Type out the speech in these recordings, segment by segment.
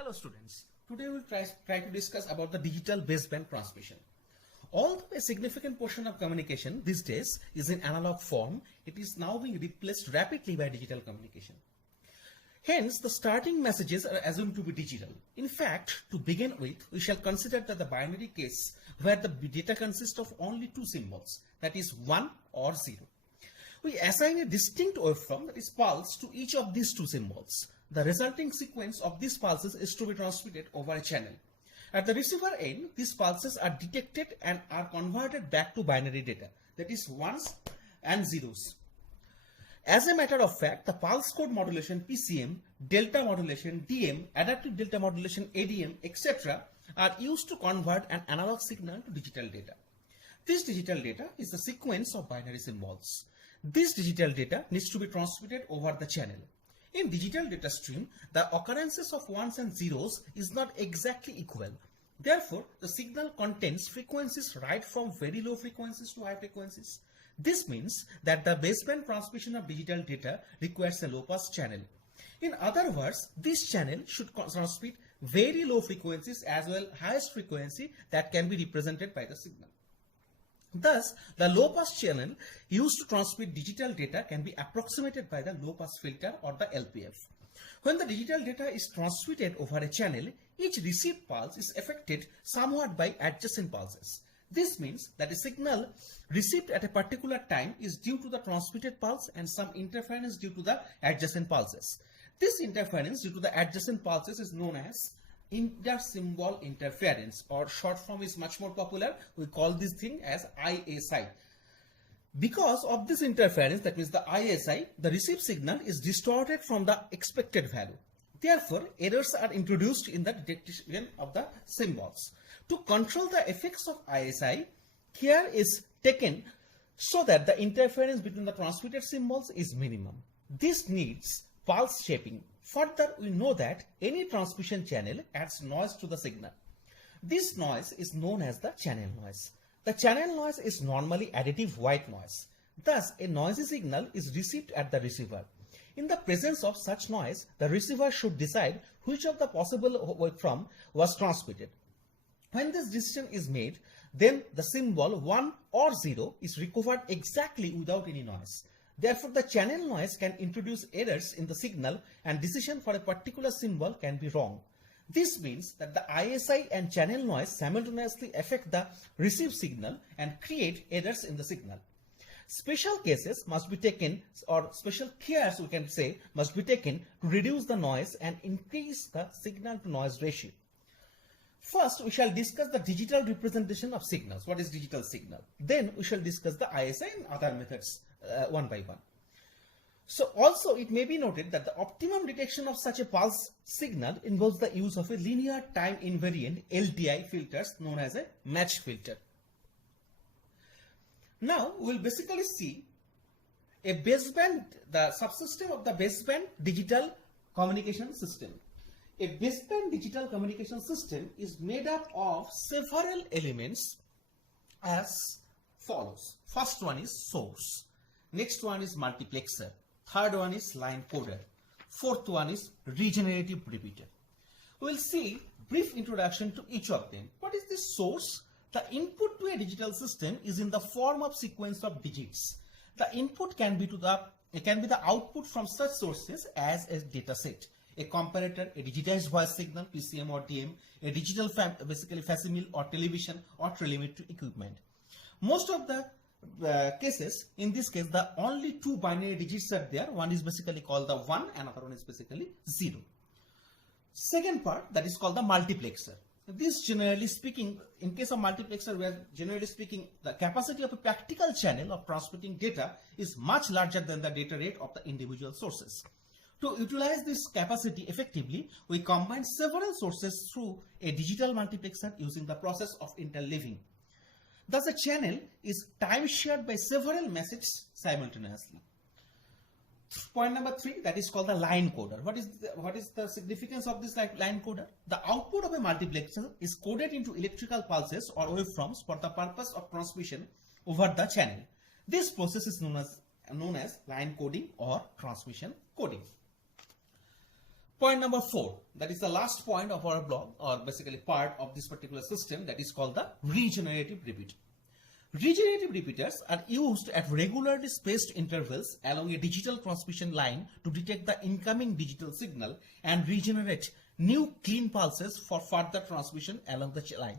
Hello students, today we will try to discuss about the digital baseband transmission. Although a significant portion of communication these days is in analog form, it is now being replaced rapidly by digital communication. Hence, the starting messages are assumed to be digital. In fact, to begin with, we shall consider that the binary case where the data consists of only two symbols, that is 1 or 0. We assign a distinct waveform, that is pulse, to each of these two symbols. The resulting sequence of these pulses is to be transmitted over a channel. At the receiver end, these pulses are detected and are converted back to binary data, that is ones and zeros. As a matter of fact, the pulse code modulation PCM, delta modulation DM, adaptive delta modulation ADM, etc. are used to convert an analog signal to digital data. This digital data is the sequence of binary symbols. This digital data needs to be transmitted over the channel. In digital data stream, the occurrences of ones and zeros is not exactly equal. Therefore, the signal contains frequencies right from very low frequencies to high frequencies. This means that the baseband transmission of digital data requires a low-pass channel. In other words, this channel should transmit very low frequencies as well as highest frequency that can be represented by the signal. Thus, the low-pass channel used to transmit digital data can be approximated by the low-pass filter or the LPF. When the digital data is transmitted over a channel, each received pulse is affected somewhat by adjacent pulses. This means that a signal received at a particular time is due to the transmitted pulse and some interference due to the adjacent pulses. This interference due to the adjacent pulses is known as inter-symbol interference, or short form is much more popular. We call this thing as ISI. Because of this interference, that means the ISI, the received signal is distorted from the expected value. Therefore, errors are introduced in the detection of the symbols. To control the effects of ISI, care is taken so that the interference between the transmitted symbols is minimum. This needs pulse shaping. Further, we know that any transmission channel adds noise to the signal. This noise is known as the channel noise. The channel noise is normally additive white noise. Thus, a noisy signal is received at the receiver. In the presence of such noise, the receiver should decide which of the possible waveform was transmitted. When this decision is made, then the symbol 1 or 0 is recovered exactly without any noise. Therefore, the channel noise can introduce errors in the signal and decision for a particular symbol can be wrong. This means that the ISI and channel noise simultaneously affect the received signal and create errors in the signal. Special cases must be taken, or special cares we can say must be taken to reduce the noise and increase the signal to noise ratio. First, we shall discuss the digital representation of signals. What is digital signal? Then we shall discuss the ISI and other methods one by one. So also it may be noted that the optimum detection of such a pulse signal involves the use of a linear time invariant LTI filters known as a match filter. Now we will basically see a baseband, the subsystem of the baseband digital communication system. A baseband digital communication system is made up of several elements as follows. First one is source. Next one is multiplexer. Third one is line coder. Fourth one is regenerative repeater. We will see brief introduction to each of them. What is this source? The input to a digital system is in the form of sequence of digits. The input can be the output from such sources as a data set, a comparator, a digitized voice signal, PCM or DM, a digital basically facsimile or television or telemetry equipment. Most of the cases, in this case, the only two binary digits are there. One is basically called the 1, another one is basically 0. Second part, that is called the multiplexer. This, generally speaking, in case of multiplexer, where generally speaking the capacity of a practical channel of transmitting data is much larger than the data rate of the individual sources. To utilize this capacity effectively, we combine several sources through a digital multiplexer using the process of interleaving. Thus, a channel is time shared by several messages simultaneously. Point number 3, that is called the line coder. What is the significance of this line coder? The output of a multiplexer is coded into electrical pulses or waveforms for the purpose of transmission over the channel. This process is known as line coding or transmission coding. Point number 4, that is the last point of our blog, or basically part of this particular system, that is called the regenerative repeater. Regenerative repeaters are used at regularly spaced intervals along a digital transmission line to detect the incoming digital signal and regenerate new clean pulses for further transmission along the line.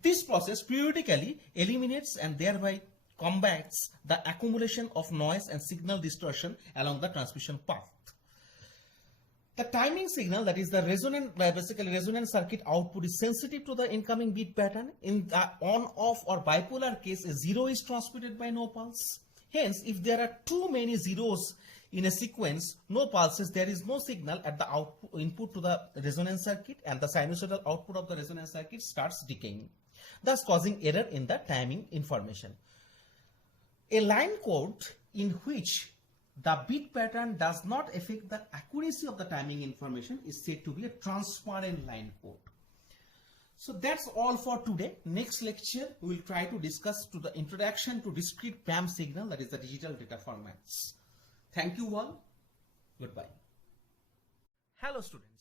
This process periodically eliminates and thereby combats the accumulation of noise and signal distortion along the transmission path. The timing signal, that is the resonant circuit output, is sensitive to the incoming beat pattern. In the on-off or bipolar case, a zero is transmitted by no pulse. Hence, if there are too many zeros in a sequence, no pulses, there is no signal at the input to the resonance circuit, and the sinusoidal output of the resonance circuit starts decaying, thus causing error in the timing information. A line code in which the beat pattern does not affect the accuracy of the timing information is said to be a transparent line code. So that's all for today. Next lecture, we will try to discuss to the introduction to discrete PAM signal, that is the digital data formats. Thank you all. Goodbye. Hello students.